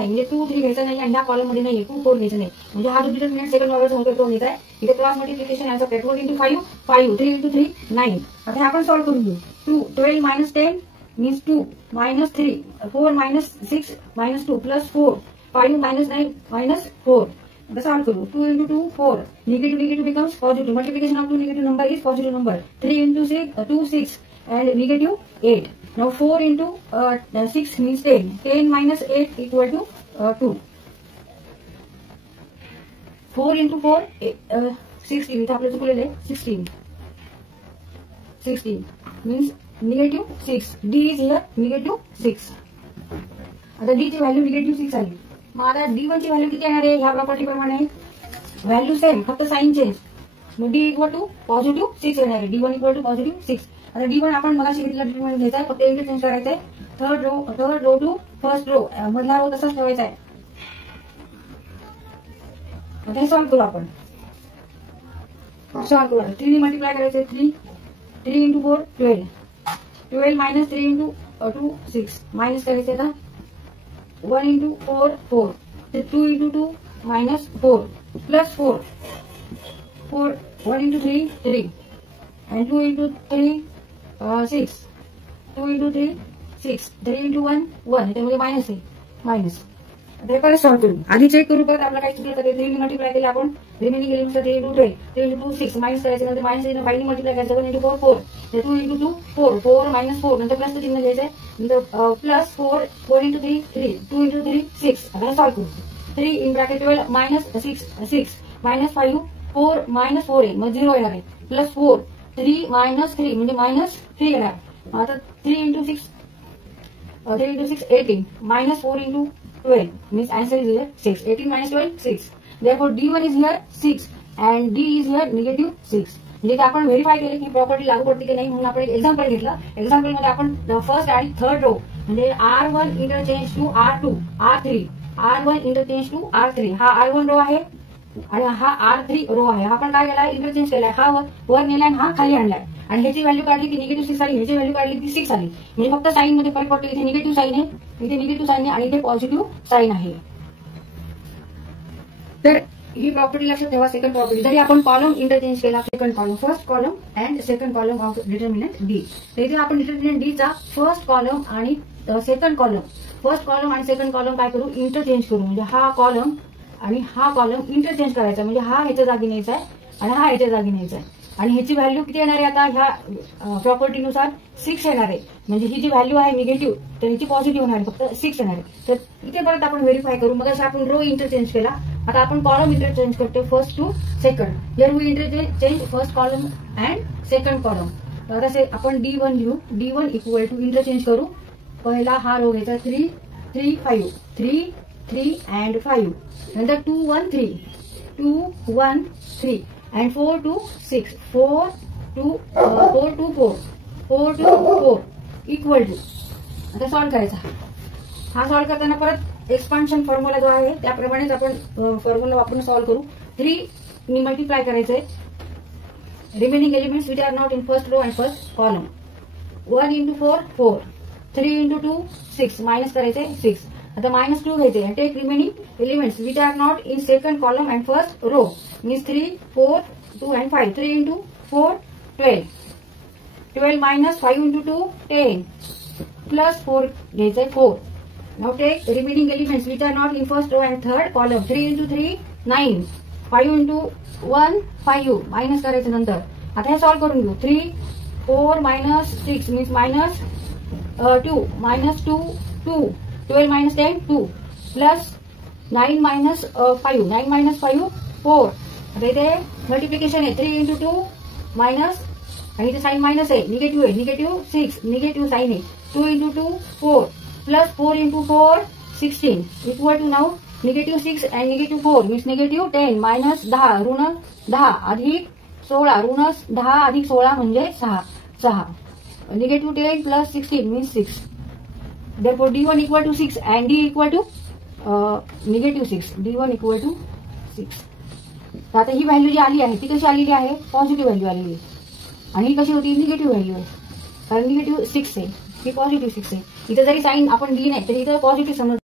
नाही, म्हणजे 2 3 घ्यायचं नाही आणि ह्या कॉलम मध्ये नाही 2 4 घ्यायचं नाही. म्हणजे हा जो डिटर्मिनंट सेकंड ऑर्डर संख्या तो घ्यायचा आहे. इथे क्रॉस मल्टिप्लिकेशन याचा 4 into 5 5 3 into 3 9. आता हे आपण सॉल्व्ह करून घेऊ. 2 12 minus 10 means 2 minus 3 4 minus 6 minus 2 plus 4 5 minus 9 minus 4. आता सॉल्व करू. 2 into 2 4. Negative becomes positive. Multiplication of two negative number is positive number. 3 into 2 6 and negative 8. Now 4 into 6 means 10. 10 minus 8 equal to 2. 4 into 4 16. इथे आपलं चुकलेलं आहे 16. 16 means negative 6. D is here negative 6. आता D ची value negative 6 आली. मग आता D1 ची value किती येणार आहे ह्या प्रॉपर्टी प्रमाणे? व्हॅल्यू सेम, फक्त साइन चेंज. मग D इक्वल टू पॉझिटिव्ह 6 येणार आहे. D1 equal to positive 6. आता D1 आपण मगाशी घेतला डिटरमिनंट घ्यायचा आहे, फक्त इंटरचेंज करायचं आहे. Third row to first row, मधला रो तसाच ठेवायचा आहे. आता हे सॉल्व्ह करू आपण. सॉल्व्ह करू. 3 मल्टिप्लाय करायचं 3 into 4 12. 12 minus 3 into 2 6 मायनस करायचं आता 1 into 4 4. 2 into 2 minus 4 plus 4 1 into 3 3 and 2 into 3 6. 2 into 3 6. 3 into 1 1. त्यामध्ये मायनस आहे मायनस. आता परत सॉल्व्ह करू. आधी चेक करू परत आपला काय चुकलं तर 3 मल्टिप्लाय केले आपण. Remaining elements 3 into 12 3 into 2 6 minus करायचं नंतर मायनस 5 मल्टिप्लाय करायचं 1 into 4 4. 2 into 2 4 4 minus 4 नंतर प्लस चिन्ह घ्यायचंय नंतर प्लस 4 into 3 3 2 into 3 6. आता सॉल्व्ह करू. 3 in bracket 12 minus 6 minus 5 4 minus 4 आहे मग 0 येणार आहे प्लस 4 3 minus 3 म्हणजे minus 3 येणार. आता 3 into 6 18 minus 4 into 12 means answer is here 6. 18 minus 12 6. Therefore D1 is here 6 and D is here negative 6. म्हणजे आपण व्हेरीफाय केले की प्रॉपर्टी लागू पडते की नाही म्हणून आपण एक एक्झाम्पल घेतलं. एक्झाम्पल मध्ये आपण फर्स्ट आणि थर्ड रो म्हणजे R1 interchange to R2 R3 R1 interchange to R3 हा R1 रो आहे आणि हा R3 रो आहे. हा आपण काय केलाय इंटरचेंज केलाय. हा वर नेलाय आणि हा खाली आणलाय आणि ह्याची व्हॅल्यू काढली की निगेटिव्ह 6 आली. ह्याची व्हॅल्यू काढली की 6 आली. म्हणजे फक्त साईन मध्ये फरक पडतो. इथे निगेटिव्ह साईन आहे इथे निगेटिव्ह साईन आहे आणि इथे पॉझिटिव्ह साईन आहे. तर ही प्रॉपर्टी लक्षात ठेवा. सेकंड प्रॉपर्टी जरी आपण कॉलम इंटरचेंज केला second column first column and second column of determinant D तर इथे आपण डिटर्मिनंट डी चा फर्स्ट कॉलम आणि सेकंड कॉलम फर्स्ट कॉलम आणि सेकंड कॉलम काय करू इंटरचेंज करू. म्हणजे हा कॉलम आणि हा कॉलम इंटरचेंज करायचा म्हणजे हा ह्याच्या जागी न्यायचा आहे आणि हा ह्याच्या जागी न्यायचा आहे आणि ह्याची व्हॅल्यू किती येणार आहे आता ह्या प्रॉपर्टीनुसार 6 येणार आहे. म्हणजे ही जी व्हॅल्यू आहे निगेटिव्ह तर ह्याची पॉझिटिव्ह होणार आहे फक्त 6 येणार आहे. तर इथे परत आपण व्हेरीफाय करू. मग अशा आपण रो इंटरचेंज केला आता आपण कॉलम इंटरचेंज करतो first to second. Here we interchange first column and second column. तर असे आपण D1 लिहू. D1 इक्वल टू इंटरचेंज करू. पहिला हा रो घ्यायचा 3 3 5 3 3 अँड 5 नंतर 2 1 3 2 1 3 and 4 2 6 4 2 4 2 4 4 2 4 इक्वल टू. आता सॉल्व्ह करायचा. हा सॉल्व्ह करताना परत एक्सपान्शन फॉर्म्युला जो आहे त्याप्रमाणेच आपण फॉर्म्युला वापरून सॉल्व्ह करू. 3 ने मल्टिप्लाय करायचंय remaining elements which are not in first row and first column. 1 into 4 4 3 into 2 6 minus करायचंय 6. आता मायनस 2 घ्यायचे and take remaining elements which are not in second column and first row means 3 4 2 and 5. 3 into 4 12 minus 5 into 2 10 plus 4 घ्यायचंय 4. Now take remaining elements which are not in first row and third column. 3 into 3 9 5 into 1 5 minus करायचं नंतर. आता हे solve करून घेऊ. 3 4 minus 6 means minus 2 minus 2 2 12 minus 10 2 plus 9 minus 5 9 minus 5 4. आता इथे multiplication आहे 3 into 2 मायनस आणि इथे साईन मायनस आहे निगेटिव्ह आहे निगेटिव्ह 6 निगेटिव्ह साईन आहे 2 into 2 4 plus 4 into 4 16 equal to now negative 6 and negative 4 means negative 10 minus 10 ऋण 10 अधिक 16 ऋण 10 अधिक 16 म्हणजे 6 negative 10 plus 16 means 6. Therefore D1 equal to 6 and D equal to negative 6. D1 equal to 6. तर आता ही value जी आली आहे ती कशी आलेली आहे पॉझिटिव्ह व्हॅल्यू आलेली आहे आणि ही कशी होती निगेटिव्ह व्हॅल्यू आहे कारण निगेटिव्ह 6 आहे ही पॉझिटिव्ह 6 आहे. इथे जरी साईन आपण दिली नाही तरी इथं पॉझिटिव्ह समज